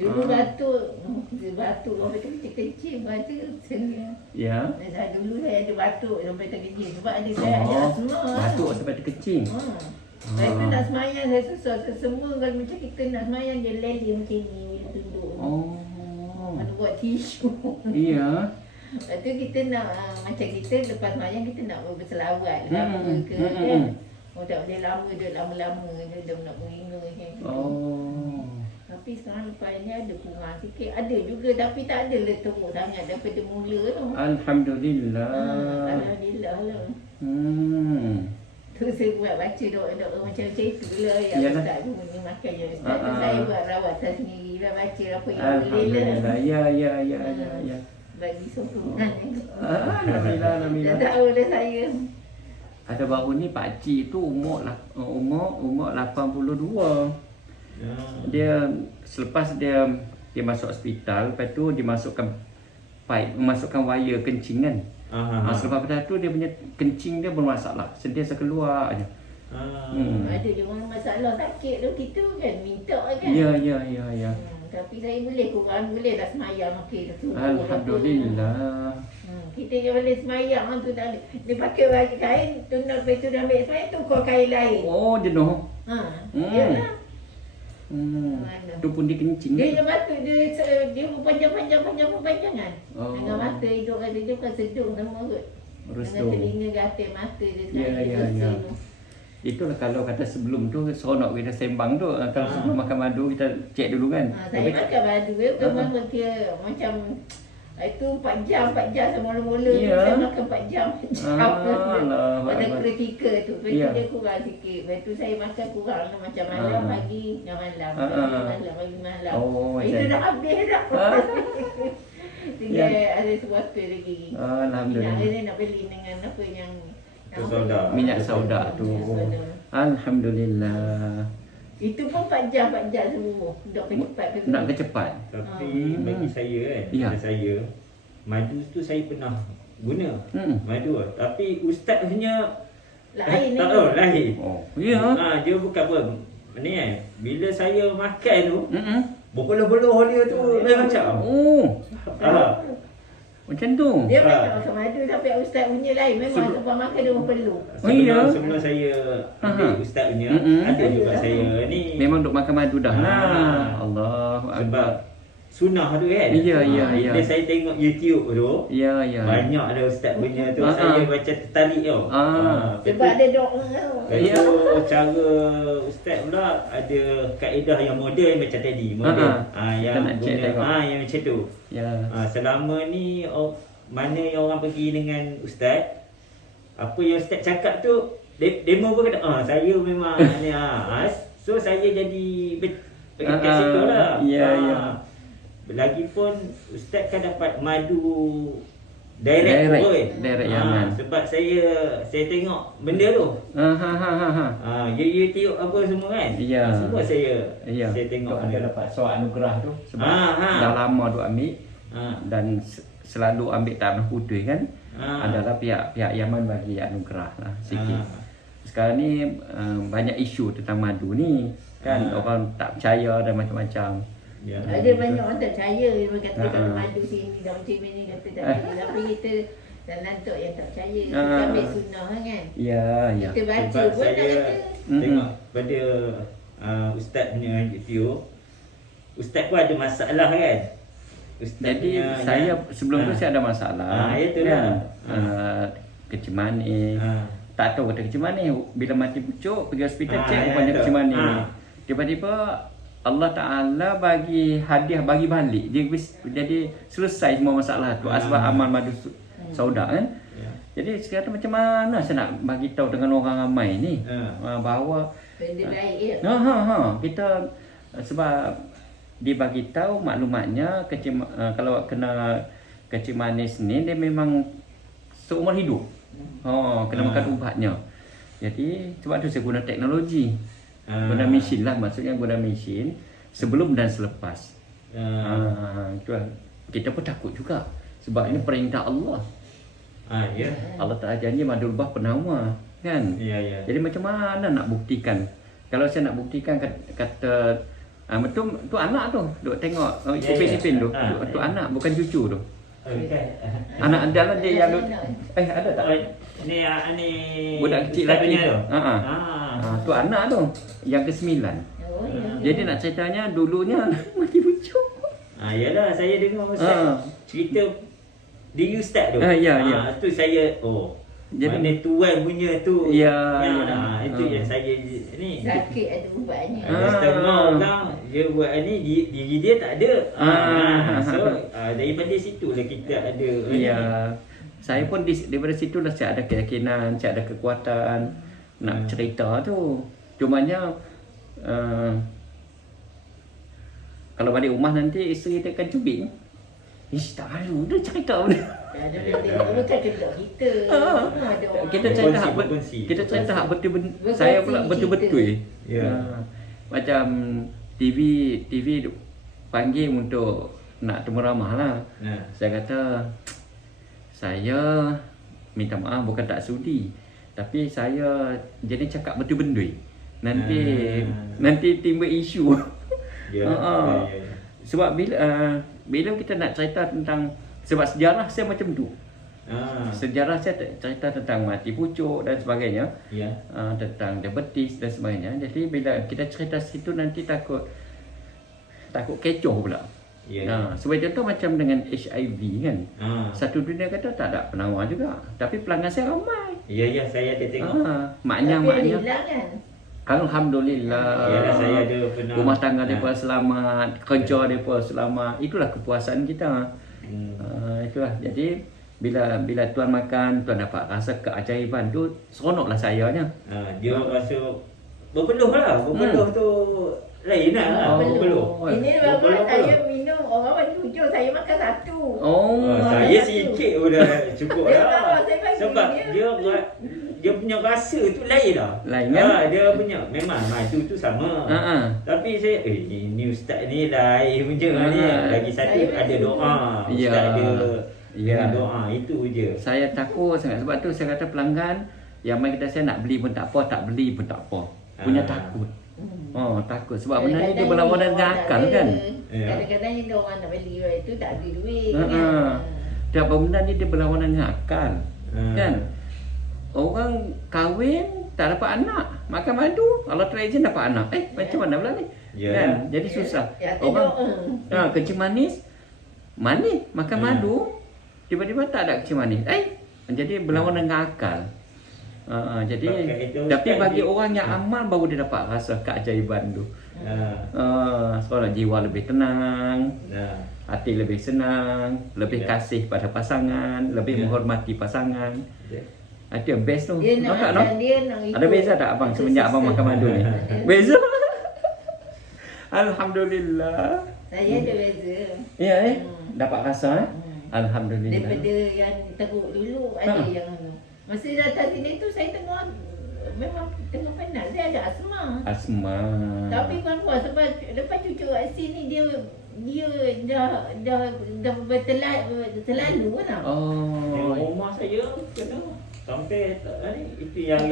Dulu batuk sampai kecil-kecil baca seni. Ya. Saya dulu saya ada batuk sampai terkecil sebab ada saya ada asma. Batuk sampai terkecil. Saya tu nak semayang saya susah semua kalau macam kita nak semayang dia leli macam ni tunduk. Mana buat tisu. Iya. Lepas tu kita nak macam kita lepas semayang kita nak berselawat lama ke kan. Tak boleh lama dia lama-lama dia dah nak mengingat kan. Tapi sekarang lepas ni ada kurang sikit. Ada juga tapi tak ada lah teruk sangat daripada mula tu. Alhamdulillah. Alhamdulillah lah. Tu saya buat baca doa-doa macam itu lah yang Ustaz tu punya makan yang Ustaz tu saya buat rawatan sendiri lah baca apa yang boleh lah. Ya. Bagi sokongan. Alhamdulillah. Dah tahu dah saya. Ada baru ni pakcik tu umur 82. Dia selepas dia masuk hospital, lepas tu dia masukkan wire kencing kan. Selepas pada tu dia punya kencing dia bermasalah, sentiasa keluar aja. Ada je orang masalah sakit tu kita kan minta kan. Ya. Tapi saya boleh kurang boleh dah semayang okey tu. Alhamdulillah. Kita je boleh semayang tu dah. Dia pakai baju kain tunang lepas tu dah ambil semayang tu kau kain lain. Oh jenuh. Yalah. Tu pun dia kencing. Dia batuk dia panjang-panjangan. Dengan mata hidup kata dia bukan sedung semua kot. Dengan telinga gatal mata dia sekali. Ya. Itulah kalau kata sebelum tu seronok kita sembang tu. Kalau sebelum makan madu kita cek dulu kan. Saya makan madu memang dia macam itu 4 jam mula-mula saya makan 4 jam. Pada kritikal tu. Lepas tu dia kurang sikit. Lepas tu saya makan kurang lah. Macam malam pagi dengan malam. Pagi malam. Itu dah habis dah. Tinggal ada sesuatu lagi. Alhamdulillah. Yang nak beli dengan apa yang minyak sauda tu. Alhamdulillah. Itu pun 4 jam semua. Nak kecepat. Tapi bagi saya kan, saya madu tu saya pernah guna madu tapi ustaz punya lain lain. Ya. Dia bukan apa. Ni kan, bila saya makan tu berpeluh-peluh dia tu lain macam. Macam tu. Dia memang makan madu tapi ustaz punya lain. Memang sebab makan dia perlu. Sebelum saya ambil ustaz punya, ada juga saya ni. Memang duk makan madu dah lah. Allahu Akbar. Sunnah tu kan. Ya. Bila saya tengok YouTube tu, banyak ada ustaz punya tu. Saya macam tertarik tau. Sebab ada doa tu. Cara ustaz pula ada kaedah yang moden macam tadi. Yang guna yang macam tu. Selama ni mana yang orang pergi dengan ustaz, apa yang ustaz cakap tu demo pun kata saya memang ni so saya jadi pergi kat situ lah. Lagipun ustaz kan dapat madu direct Yaman. sebab saya tengok benda tu. YouTube apa semua kan. Semua saya tengok ada dapat soal anugerah tu sebab dah lama duk ambil dan selalu ambil tanah putih kan. Adalah pihak Yaman bagi anugerah lah sikit. Sekarang ni banyak isu tentang madu ni kan, orang tak percaya dan macam-macam. Ada banyak orang tak percaya. Dia kata kalau madu sini dah macam ni kata tak percaya. Tapi kita dan lantuk yang tak percaya. Kita ambil sunnah kan. Kita baca pun tak kata. Tengok pada ustaz punya YouTube, ustaz pun ada masalah kan. Jadi saya sebelum tu saya ada masalah. Itulah. Kecil manis. Tak tahu kata kecil manis. Bila mati pucuk pergi hospital cek rupanya kecil manis. Tiba-tiba Allah Ta'ala bagi hadiah, bagi balik. Jadi selesai semua masalah tu. Sebab amal madu sauda kan. Jadi sekarang macam mana saya nak bagi tahu dengan orang ramai ni bahawa benda baik kita sebab dibagi tahu maklumatnya kalau kena kecil manis ni dia memang seumur hidup. Kena makan ubatnya. Jadi sebab tu saya guna teknologi. Guna mesin lah, maksudnya guna mesin sebelum dan selepas. Itu kita pun takut juga sebab ini perintah Allah. Allah Ta'ala janji madul bah penawar kan. Jadi macam mana nak buktikan? Kalau saya nak buktikan kata Betul tu anak tu. Duk tengok Ipin tu. Tu anak bukan cucu tu. Kan. Anak dalam dia yang ada tak? Ni Budak kecil Ustaz lagi. punya tu. Tu anak tu yang ke-9. Oh, ya. Jadi nak ceritanya dulunya mati pucuk. Yalah, saya dengar Ustaz cerita diri Ustaz tu. Ya. Tu saya Jadi- mana tuan punya tu. Ya. Itu yang saya ni. Sakit ada ubatnya. Setengah orang dia buat ni diri dia tak ada. So daripada situlah kita ada. Ya. Saya pun daripada situ lah saya ada keyakinan, saya ada kekuatan nak cerita tu. Cumanya kalau balik rumah nanti isteri dia akan cubit. Ish, tak malu dia cerita benda. Ada benda bukan cerita kita. Semua ada orang. Kita cerita hak Berkongsi. kita cerita hak betul Berkongsi saya pula cerita. betul-betul. Ya. Macam TV panggil untuk nak temu ramah lah. Saya kata saya minta maaf bukan tak sudi. Tapi saya jadi cakap betul benda. Nanti timbul isu. Ya. Sebab bila kita nak cerita tentang sebab sejarah saya macam tu. Sejarah saya cerita tentang mati pucuk dan sebagainya. Ya. Tentang diabetes dan sebagainya. Jadi bila kita cerita situ nanti takut kecoh pula. Ya. Sebagai contoh macam dengan HIV kan. Satu dunia kata tak ada penawar juga. Tapi pelanggan saya ramai. Ya, saya ada tengok. Maknya Tapi hilang kan. Alhamdulillah. Yalah, saya ada pernah. Rumah tangga mereka selamat, kerja mereka selamat. Itulah kepuasan kita. Itulah. Jadi bila tuan makan, tuan dapat rasa keajaiban tu, seronoklah sayanya. Dia rasa berpeluh lah. Berpeluh tu lain lah. Berpeluh. Ini bapak saya minum orang bagi hujung saya makan satu. Saya sikit pun dah cukup Dia lah. bawa saya bagi Sebab dia. dia punya rasa tu lain lah. Lain kan? Dia punya memang madu tu sama. Tapi saya ni ustaz ni lain punya ni. Lagi satu Saya ada doa. Ya. Ustaz ada Ya. doa itu je. Saya takut sangat sebab tu saya kata pelanggan yang mai kita saya nak beli pun tak apa, tak beli pun tak apa. Punya takut. Takut sebab benda ni dia berlawanan dengan akal kan. Kadang-kadang ada orang nak beli itu tak ada duit. Dia benda ni dia berlawanan dengan akal. Kan? Orang kahwin tak dapat anak, makan madu, kalau tradition dapat anak. Macam mana pula ni? Kan? Jadi susah. Orang kencing manis, makan madu, tiba-tiba tak ada kencing manis. Jadi berlawanan dengan akal. Jadi tapi bagi orang yang amal baru dia dapat rasa keajaiban tu. Seolah jiwa lebih tenang, hati lebih senang, lebih kasih pada pasangan, lebih menghormati pasangan. Itu yang best tu. Nampak no? Ada beza tak abang semenjak abang makan madu ni? Beza. Alhamdulillah. Saya ada beza. Ya dapat rasa Alhamdulillah. Daripada yang teruk dulu ada yang masa datang sini tu saya memang tengah penat. Saya ada asma. Tapi puan-puan sebab lepas cucu vaksin ni dia dah terlalu lah. Rumah saya kena sampai itu yang